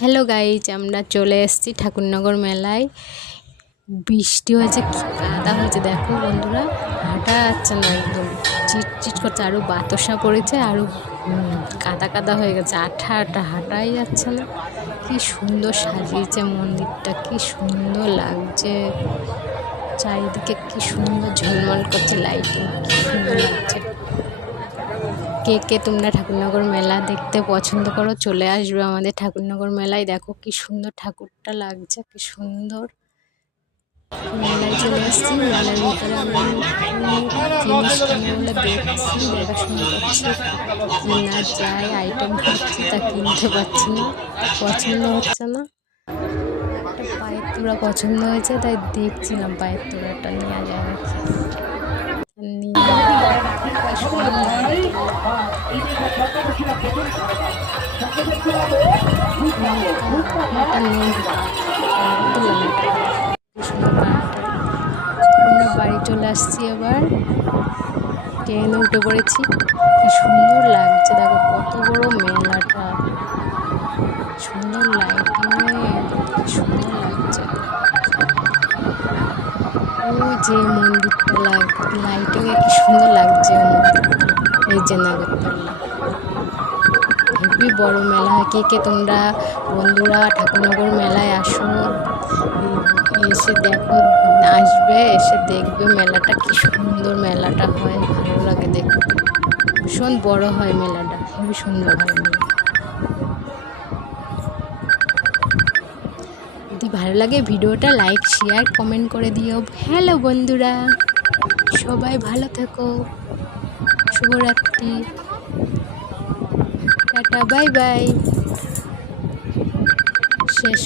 Hello guys, আমরা চলে এসেছি ঠাকুরনগর মেলায়। বৃষ্টি হয়েছে, কি কাদা হয়েছে দেখো বন্ধুরা, হাঁটা যাচ্ছে না, একদম চিটচিট করছে, আরও বাতাসা পড়েছে, আরও কাদা কাদা হয়ে গেছে, আঠা আঠা, হাঁটাই যাচ্ছে না। কি সুন্দর সাজিয়েছে মন্দিরটা, কি সুন্দর লাগছে, চারিদিকে কি সুন্দর ঝলমল করছে লাইটিং, কি সুন্দর লাগছে। কে কে তোমরা ঠাকুরনগর মেলা দেখতে পছন্দ করো, চলে আসবে আমাদের ঠাকুরনগর মেলায়। দেখো কি সুন্দর ঠাকুরটা লাগছে, কি সুন্দর। মেলায় চলে এসেছি, মেলার ভিতরে আমরা জিনিস কিনে বলে দেখছি, দেখাশোনা করছি, কিনা যায়, আইটেম ভাবছি, তা কিনতে পারছি না, পছন্দ হচ্ছে না। একটা পায়ের তোড়া পছন্দ হয়েছে, তাই দেখছিলাম পায়ের তোড়াটা নেওয়া যায় নাকি। আমরা বাড়ি চলে আসছি, এবার ট্রেনে উঠে পড়েছি। কি সুন্দর লাগছে, দেখো কত বড় মেলাটা, সুন্দর লাইটিংয়ে কি সুন্দর লাগছে। ওই যে মন্দিরটা লাইটিংয়ে কি সুন্দর লাগছে মন্দিরটা, এই যে নাগরদোল্লা। খুবই বড় মেলা হয়। কে কে তোমরা বন্ধুরা ঠাকুরনগর মেলায় আসো, এসে দেখো, আসবে, এসে দেখবে মেলাটা, কি সুন্দর মেলাটা হয়, ভালো লাগে দেখতে, ভীষণ বড় হয় মেলাটা, খুবই সুন্দর হয় মেলা। যদি ভালো লাগে ভিডিওটা লাইক শেয়ার কমেন্ট করে দিও। হ্যালো বন্ধুরা, সবাই ভালো থেকো, শুভরাত্রি, টাটা, বাই বাই, শেষ।